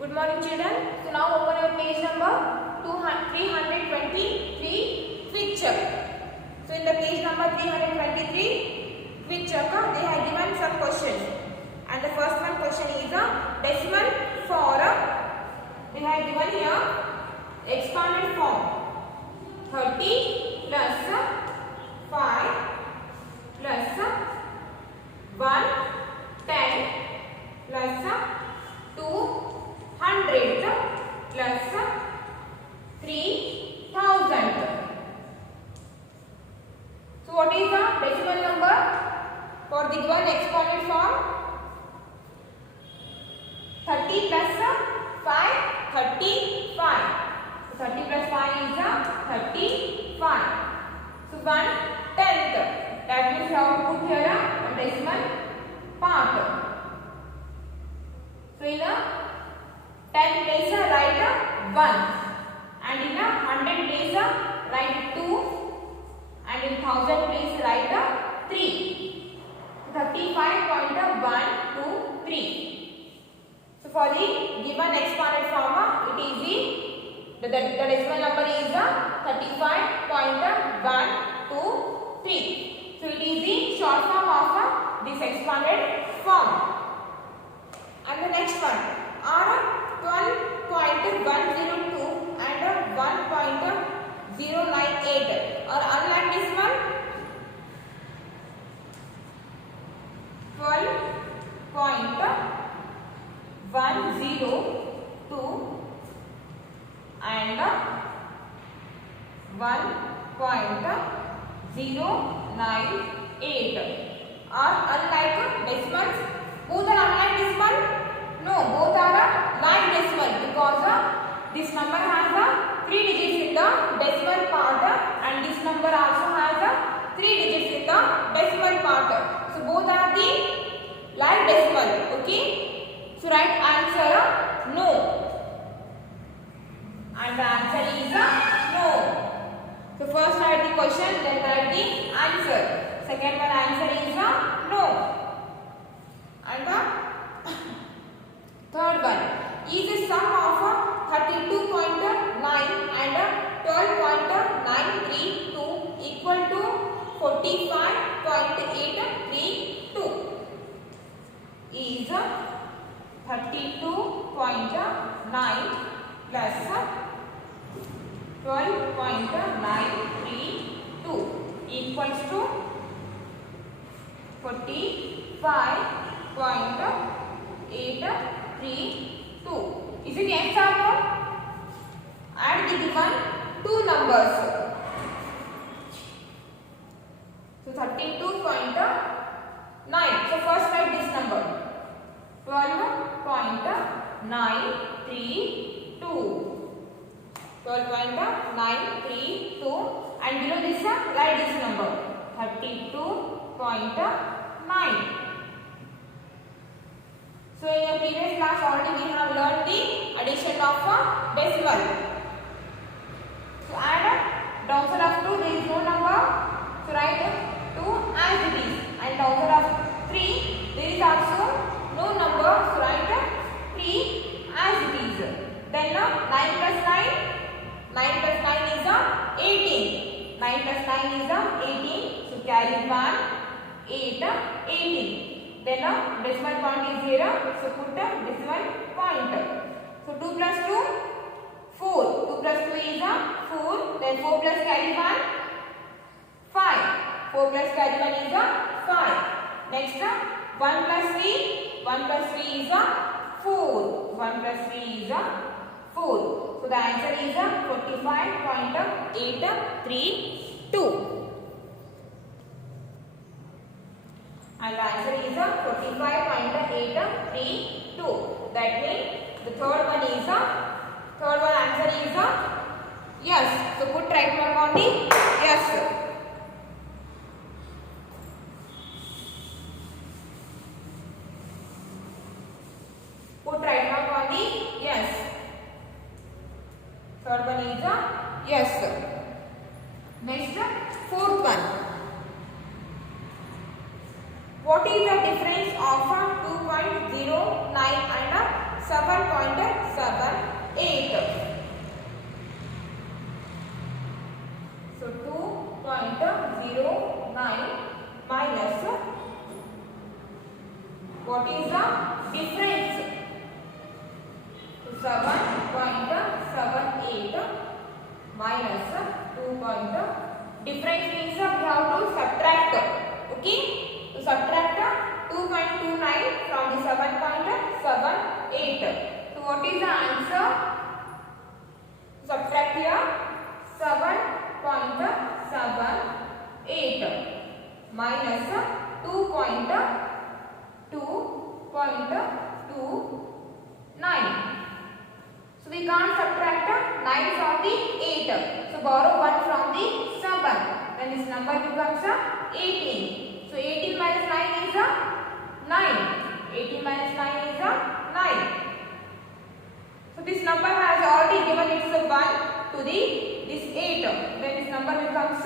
Good morning children. So now open your page number 323 quick check. So in the page number 323 quick check they have given some questions. And the first one question is a decimal for they have given here expanded form 30 plus 5 plus 1 10 plus 200 plus 3000. So what is the decimal number for the given exponent form? 30 plus 5 35. So 30 plus 5 is 35. So 1/10. That means we have to put here a decimal part. So in a 10 place write 1 and in a 100 place write 2 and in 1000 place write 3. 35.123. So for the given expanded form it is the decimal number is 35.123. So it is the short form of this expanded form. And the next one are 12.102 and 1.098 are unlike decimal. 12.102 and 1.098 are unlike decimals. Both are unlike decimal? No, both are like decimal because this number has 3 digits in the decimal part and this number also has 3 digits in the decimal part. So both are the like decimal. Okay. So right answer no. And the answer is no. So first write the question, then write the answer. Second one answer is no. And the third one is the sum of 32.9 and 12.932 equal to 45.832 is 32.9 plus 12.932 equals to 45.832. Is it yes or no? Add the given two numbers. So 32.9. So first write this number. 12.932. 12.932 and below this write this number 32.9. So in the previous class already we have learned the addition of decimal. So add downside of 2 there is no number. So write 2 as it is and downside of 3 there is also no number. So write 3 as it is. Then 9 plus 9. 9 plus 9 is 18. 9 plus 9 is 18. So carry 1, 8, 18. Then decimal point is here. So put decimal point. So 2 plus 2, 4. 2 plus 2 is 4. Then 4 plus carry 1, 5. 4 plus carry 1 is 5. Next 1 plus 3. 1 plus 3 is 4. 1 plus 3 is 4. So the answer is 45.832. And the answer is 45.832. That means the third one answer is yes. So put right mark on the yes. Put right mark on the yes. Third one is yes. Next, fourth one. What is the difference of 2.09 and 7.7? what is the difference? 7.78 minus 2. Difference means we have to subtract. Okay, to subtract 2.29 from the 7.78. So what is the answer? Subtract here 7.78 minus 2.29. So we can't subtract 9 from the 8. So borrow 1 from the 7. Then this number becomes 18. So 18 minus 9 is 9. 18 minus 9 is 9. So this number has already given its 1 to this 8. Then this number becomes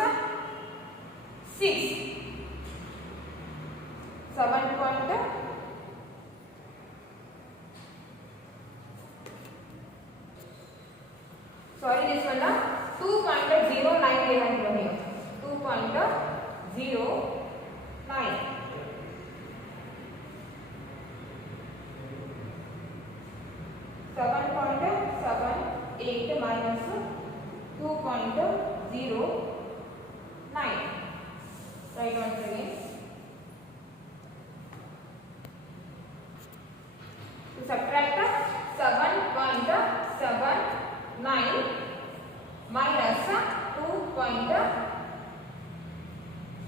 6. 7. Sorry, this one 2.09 given here. 2.09. 7.78 minus 2.09. Write once again. To subtract 7.79 minus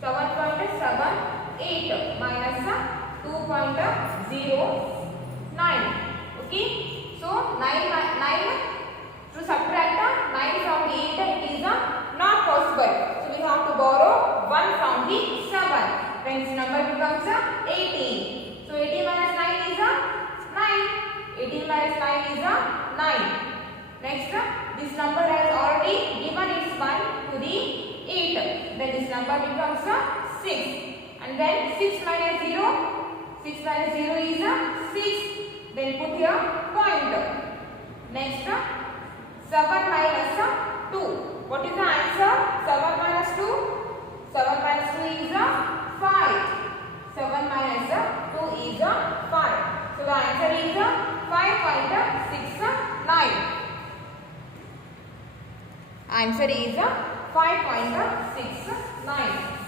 7.78 minus 2.09. Okay, so 9 to subtract 9 from 8 it is not possible. So we have to borrow 1 from the 7. Then this number becomes 18. So 18 minus 9 is 9. 18 minus 9 is 9. Next, this number has already given its 1 to the 8. Then this number becomes 6. And then 6 minus 0. 6 minus 0 is 6. Then put here point. Next, 7 minus 2. What is the answer? 7 minus 2. 7 minus 2 is 5. 7 minus 2 is 5. So the answer is 5.69. Answer is 5.69.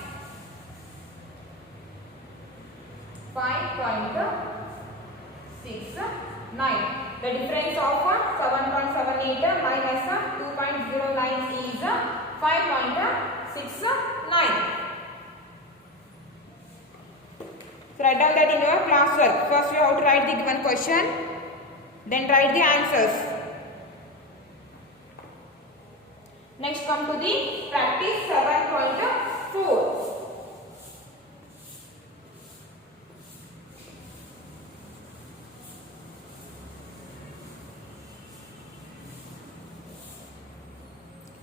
5.69. The difference of 7.78 minus 2.09 is 5.69. So write down that in your classwork. First you have to write the given question, then write the answers. Next come to the practice 7.4.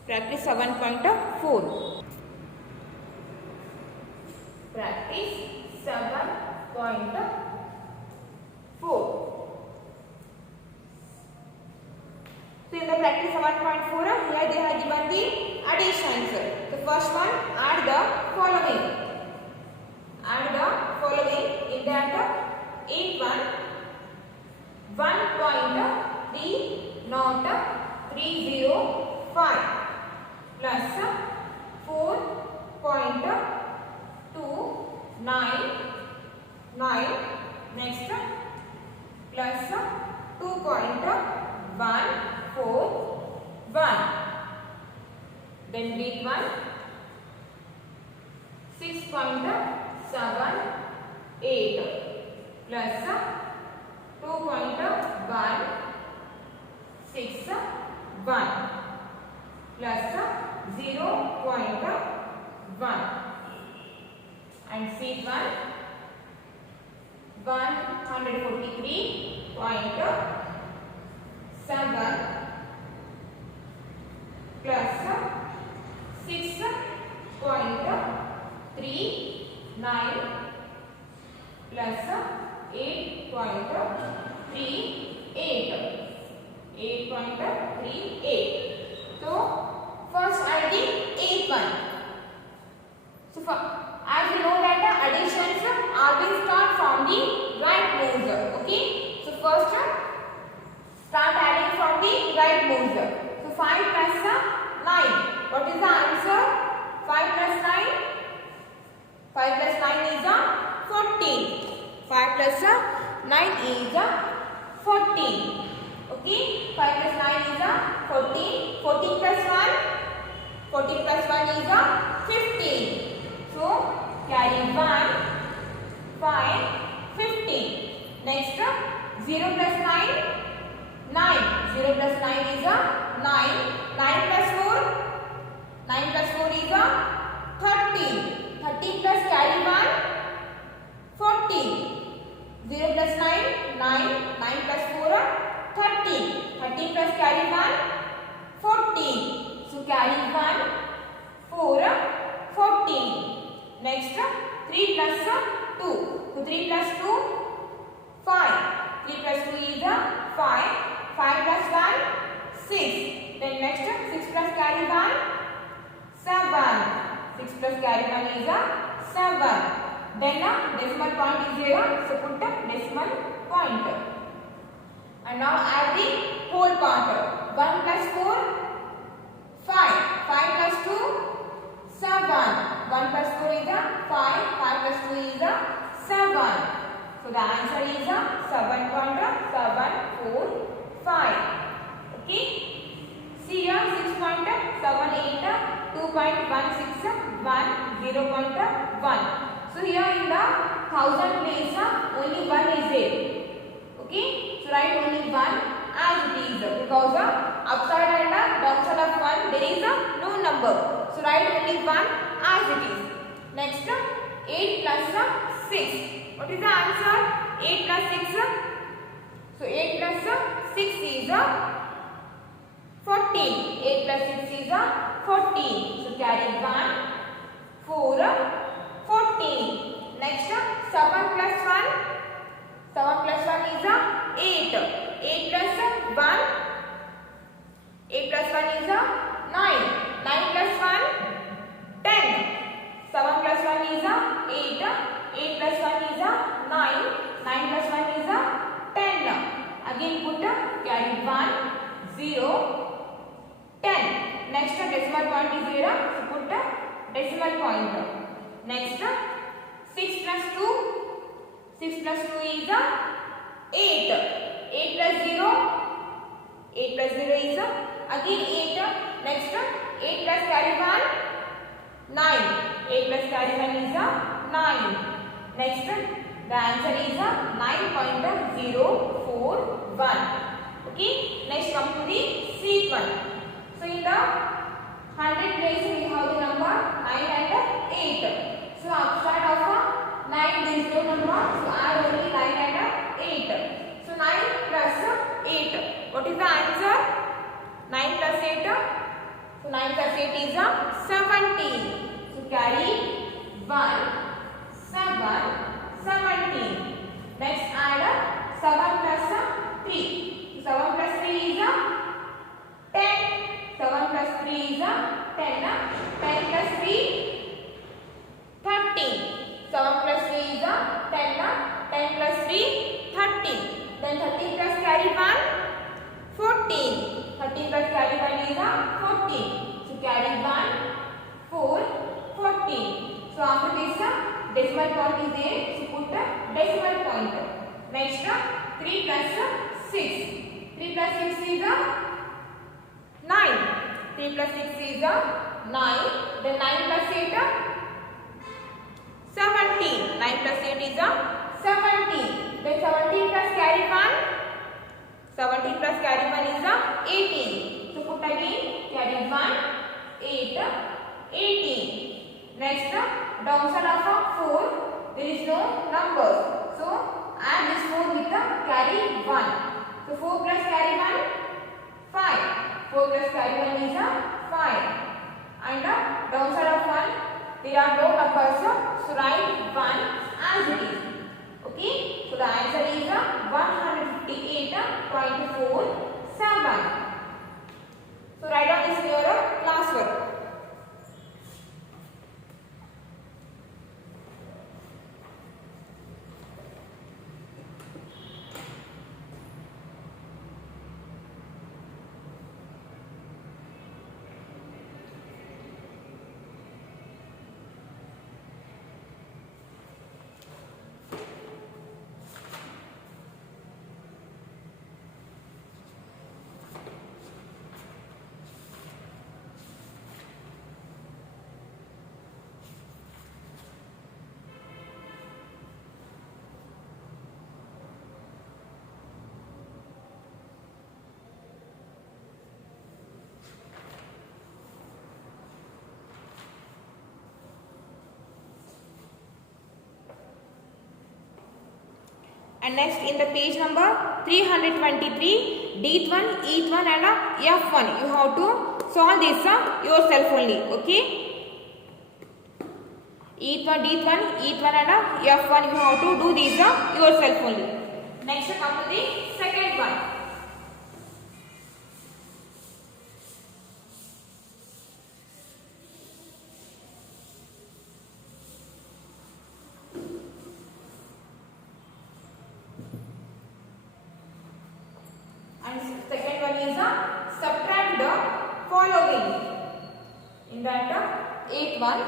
Practice 7.4. Practice 7.4. So in the practice 7.4, here they have given the additions. The first one, add the following. Add the following. In that, 8 1, 1.305 plus 4.299. Next, plus 2.141. Then big one, 6.78 plus 2.161 plus 0.1. And seed one, 143.7 plus 6.39 plus 8.38. 8.38. So first add the 8 one. So as you know that the additions always start from the right moves. Okay. So first start adding from the right moves. So 5 plus 9. What is the answer? 5 plus 9. 5 plus 9 is 14. 5 plus 9 is 14. Okay. 5 plus 9 is 14. 14 plus 1. 14 plus 1 is 15. So carry 1, 5, 15. Next 0 plus 9. 9. 0 plus 9 is 9. 9 plus 4. 9 plus 4 is 13. 13 plus carry 1. 14. 0 plus 9. 9. 9 plus 4. 13. 13 plus carry 1. 14. So carry 1. 4. 14. Next 3 plus 2. So 3 plus 2. 5. 3 plus 2 is 5. 5 plus 1. 6. Then next 6 plus carry 1. 7. 6 plus carry 1 is 7. Then decimal point is there. So put decimal point. And now add the whole part. 1 plus 4. 5. 5 plus 2. 7. 1 plus 4 is 5. 5 plus 2 is 7. So the answer is 7.745. Okay. See here 6.78, 2.161, 0.1. So here in the 1000 place only 1 is there. Okay. So write only 1 as it is because upside and downside of 1 there is no number. So write only 1 as it is. Next 8 plus 6. What is the answer? 8 plus 6. So 8 plus 6 is 14. 8 plus 6 is 14. So carry 1, 4, 14. Next 7 plus 1. 7 plus 1 is 8. 8 plus 1. 8 plus 1 is 9. 9 plus 1. 10. 7 plus 1 is 8. 8 plus 1 is 9. 9 plus 1 is 10. Again put carry 1, 0, 10. Next decimal point is here. So put decimal point. Next 6 plus 2. 6 plus 2 is 8. 8 plus 0. 8 plus 0 is again 8. Next 8 plus carry 1. 9. 8 plus carry 1 is 9. Next the answer is 9.041. Okay. Next come to the seat one. So in the 100 place we have the number 9 and 8. So outside of 9 there is no number. So add only 9 and 8. So 9 plus 8. What is the answer? 9 plus 8. So 9 plus 8 is 17. So carry 1, 7, 17. Next add 7 plus 3. So 7 plus 3 is 10. 7 plus 3 is 10. 10 plus 3, 13. 7 plus 3 is 10. 10 plus 3, 13. Then 13 plus carry 1, 14. 13 plus carry 1 is 14. So carry 1, 4, 14. So after this decimal point is there. So put decimal point. Next 3 plus 6. 3 plus 6 is 9. 3 plus 6 is 9. Then 9 plus 8, 17. 9 plus 8 is 17. Then 17 plus carry 1. 17 plus carry 1 is 18. So put again carry 1, 8, 18. Next downside of 4. There is no numbers. So add this 4 with the carry 1. So 4 plus carry 1, 5. 4 plus carry 1 is 5. And downside of 1, there are no numbers. So write 1 as it is. Okay. So the answer is 158.47. So write down this in your classwork. And next in the page number 323, dth one, eth one and f1. You have to solve this yourself only. Okay. eth one, dth one, eth one and f1. You have to do these yourself only. Next come to the second one. And second one is subtract the following. In that eighth one,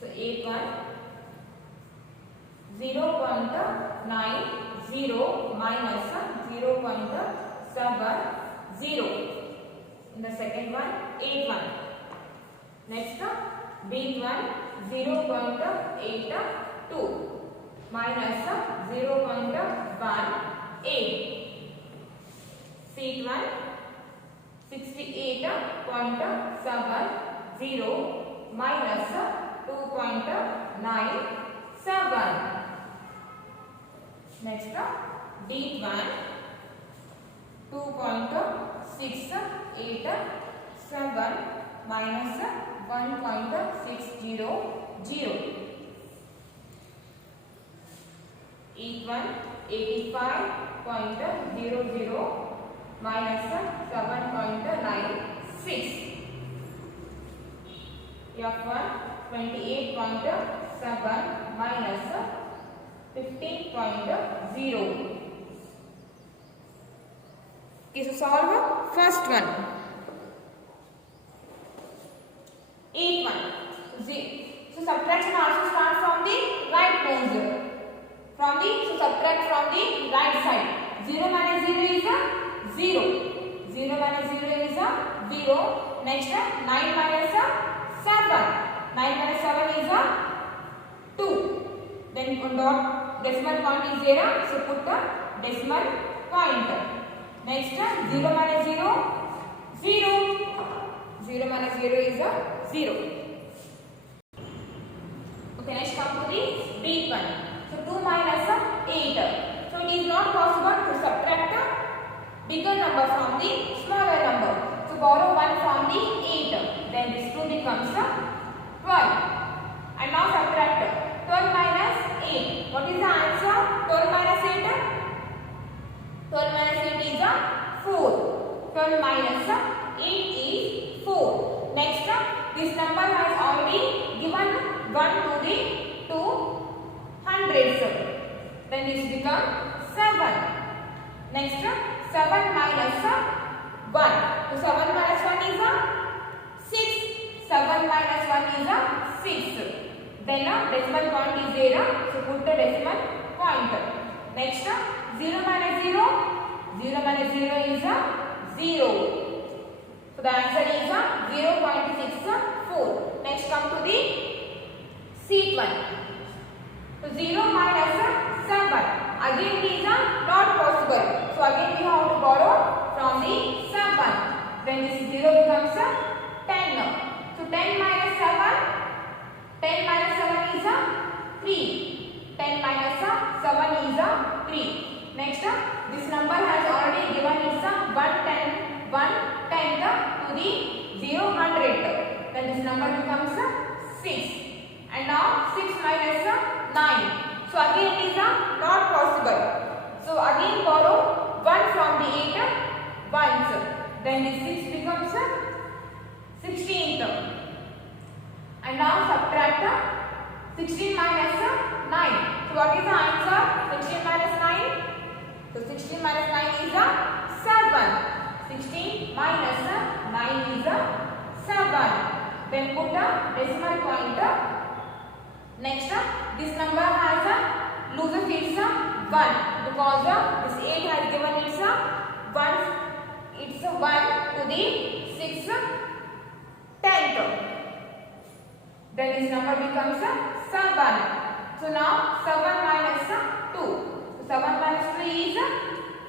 so eighth one 0.90 minus 0.70. In the second one, eighth one. Next big one 0.82 minus 0.18. Seat 1 68.70 minus 2.97. Next D 1 2.687 minus 1.600. Each one 85.00 minus 7.96. F1 28.7 minus 15.0. Okay, so solve first one. 8 1. So subtraction also start from the right nose. So subtract from the right side. 0 minus 0 is 0. 0 minus 0 is 0. Next 9 minus 7. 9 minus 7 is 2. Then dot decimal point is there. So put the decimal point. Next 0 minus 0, 0. 0 minus 0 is 0. Okay, next come to the big one. So 2 minus 8. So it is not possible to subtract a bigger number from the smaller number. So borrow 1 from the 8. Then this 2 becomes 12. And now subtract 12 minus 8. What is the answer? 12 minus 8? 12 minus 8 is 4. 12 minus 8 is 4. Next, this number has already given 1 to the 200s. Then this becomes 7. Next, 7 minus 1. So 7 minus 1 is 6. 7 minus 1 is 6. Then decimal point is there. So put the decimal point. Next, 0 minus 0. 0 minus 0 is 0. So the answer is 0.64. Next come to the seat one. So 0 minus 7. Again it is not possible. So again we have to borrow from the 7. Then this 0 becomes 10. So 10 minus 7. 10 minus 7 is 3. 10 minus 7 is 3. Next, this number has already given its 1/10 to the 0/100. Then this number becomes 6. And now 6 minus 9. So again it is not possible. So again borrow 1 from the 8 once. Then this 6 becomes 16th. And now subtract 16 minus 9. So what is the answer? 16 minus 9. So 16 minus 9 is 7. 16 minus 9 is 7. Then put a decimal point. Next, this number has a loses its 1 because this 8 has given its 1. It's 1 to the 6/10. Then this number becomes 7. So now 7 minus 2. So 7 minus 2 is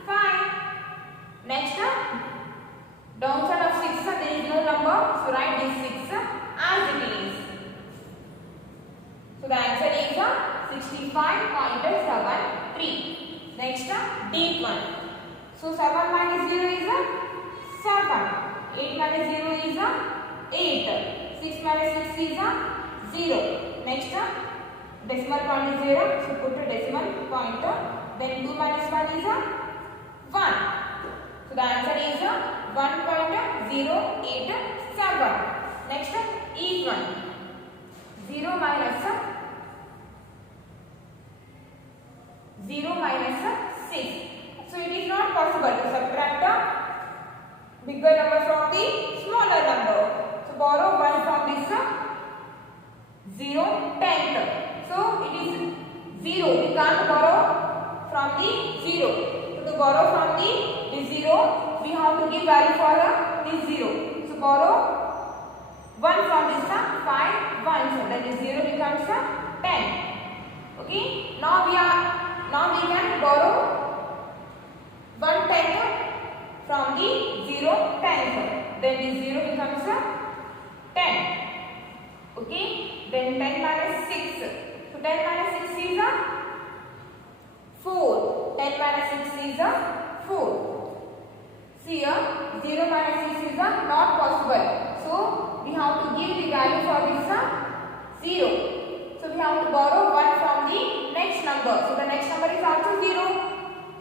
5. Next, downside of 6, there is no number. So write this 6 as it is. the answer is 65.73. Next, deep one. So 7 minus 0 is 7. 8 minus 0 is 8. 6 minus 6 is 0. Next, decimal point is 0. So put a decimal point. Then 2 minus 1 is 1. So the answer is 1.087. Next, each one. 0 minus 6. So it is not possible to subtract a bigger number from the smaller number. So borrow 1 from this 0 tenth. So it is 0. We can't borrow from the 0. So to borrow from the 0, we have to give value for this 0. So borrow 1 from this 5 1. So that is 0 becomes 10. Okay. Now we can borrow 1/10 from the 0 tenth. Then this 0 becomes 10. Okay. Then 10 minus 6. So 10 minus 6 is 4. 10 minus 6 is 4. See here, 0 minus 6 is not possible. So we have to give the value for this 0. So we have to borrow 1 from the next number. So the next number is also 0.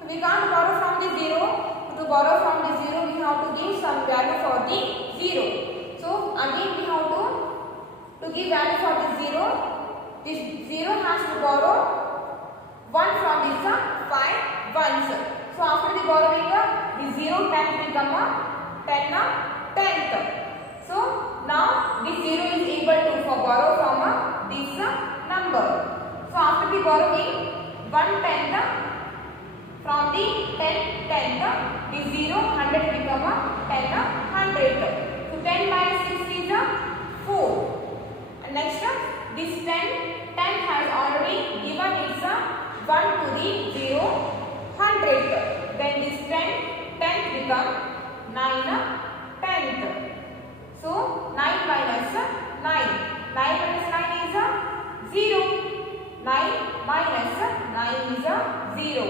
So we can't borrow from the 0. So to borrow from the 0, we have to give some value for the 0. So again we have to give value for the 0. This 0 has to borrow 1 from this 5 ones. So after the borrowing, the 0 tenth become 10 tenth. So now this 0 is able to borrow from this number. So after the borrowing 1/10 from the 10 tenth, the 0 100 become 10 100. So 10 minus 6 is 4. And next, this 10 tenth has already given its 1 to the 0 100. Then this 10 tenth become 9 tenth. So 9 minus 9. 9 minus 9 is 0. 9 minus 9 is 0.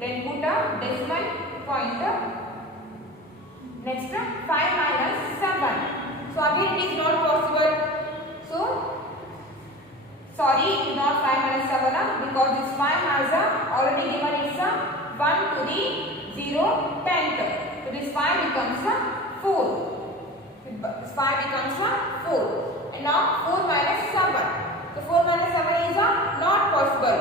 Then put a decimal point. Next, 5 minus 7. So again it is not possible. So sorry, it is not 5 minus 7 because this 5 has already given its 1 to the 0 tenth. So this 5 becomes 4. This 5 becomes 4. And now 4 minus 7. So 4 minus 7 is not possible.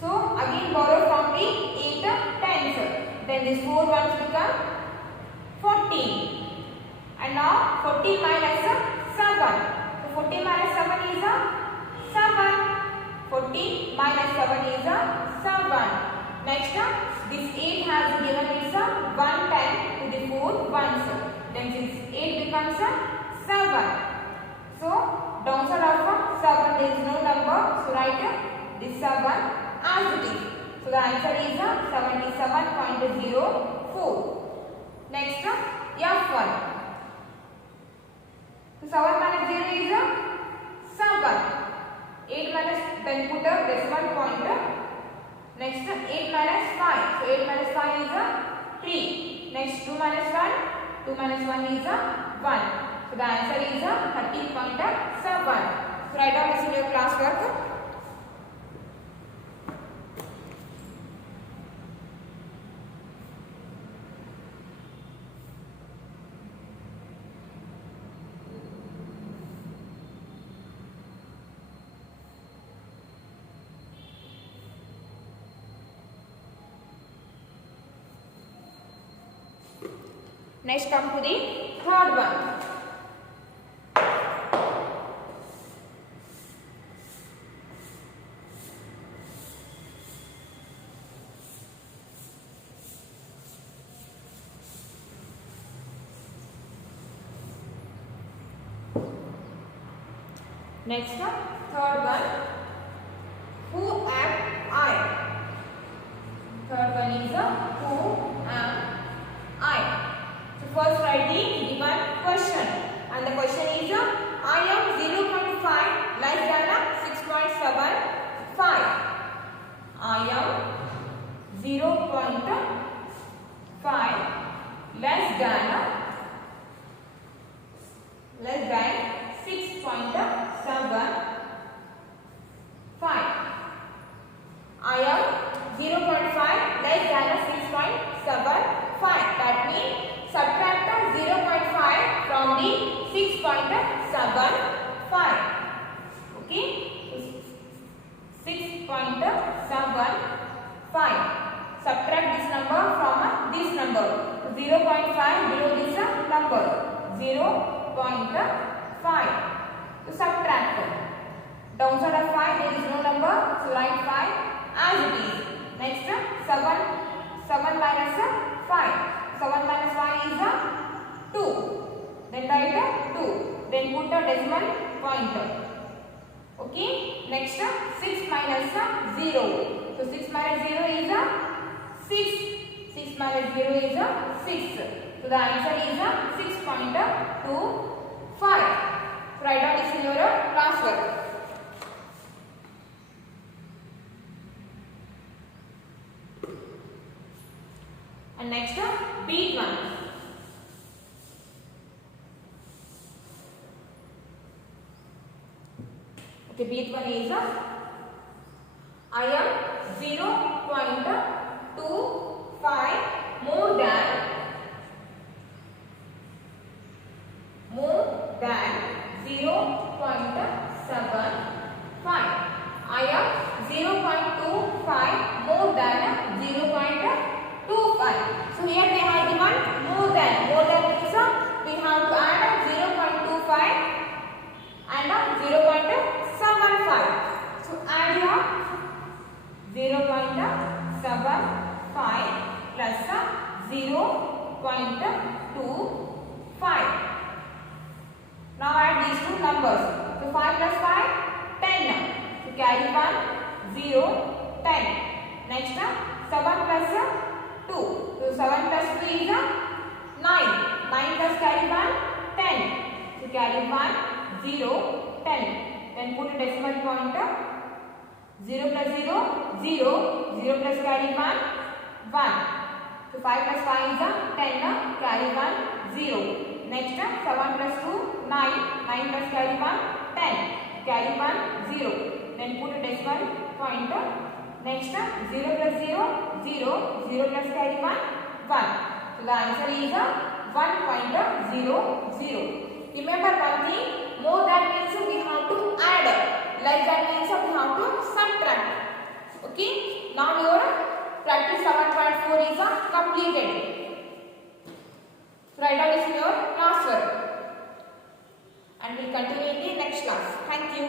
So again borrow from the 8 tenths. Then this 4 ones become 14. And now 14 minus 7. So 14 minus 7 is 7. 14 minus 7 is 7. Next, this 8 has given its 1/10 to the 4 ones. Then this 8 becomes 7. So downside of 7, there is no number. So write this 7 as it is. So the answer is 77.04. Next, F1. So 7 minus 0 is 7. 8 minus, then put a decimal point. Next, 8 minus 5. So 8 minus 5 is 3. Next, 2 minus 1. 2 minus 1 is 1. So the answer is 13.7. So write down this in your classwork. Next, come to the third one. Next, third one. Who am I? Third one is who am I? So first write the given question, and the question is I am 0.5 less than 6.5. To subtract. Downside of 5 there is no number, so write 5 as it is. Next 7 minus 5. 7 minus 5 is 2. Then write 2. Then put a decimal point. Okay. Next 6 minus 0. So 6 minus 0 is 6. 6 minus 0 is 6. So the answer is 6.25. Write down this in your classwork. And next beat one. Okay, beat one is I am 0.25 more than 0.75. I am 0.25 more than 0.25. So here they have given more than means we have to add 0.25 and 0.75. So add here 0.75 plus 0.25. Now add these two numbers. So 5 plus 5, 10. So carry 1, 0, 10. Next 7 plus 2. So 7 plus 2 is 9. 9 plus carry 1, 10. So carry 1, 0, 10. Then put a decimal point. 0 plus 0, 0. 0 plus carry 1, 1. So 5 plus 5 is 10. Carry 1, 0. Next 7 plus 2, 9. 9 plus carry 1, 10. Carry 1, 0. Then put a decimal point. Next 0 plus 0, 0. 0 plus carry 1, 1. So the answer is 1.00. Remember one thing, more than means we have to add, less than means we have to subtract. Okay, now your practice 7.4 is completed. Write down this in your classwork and we'll continue in the next class. Thank you.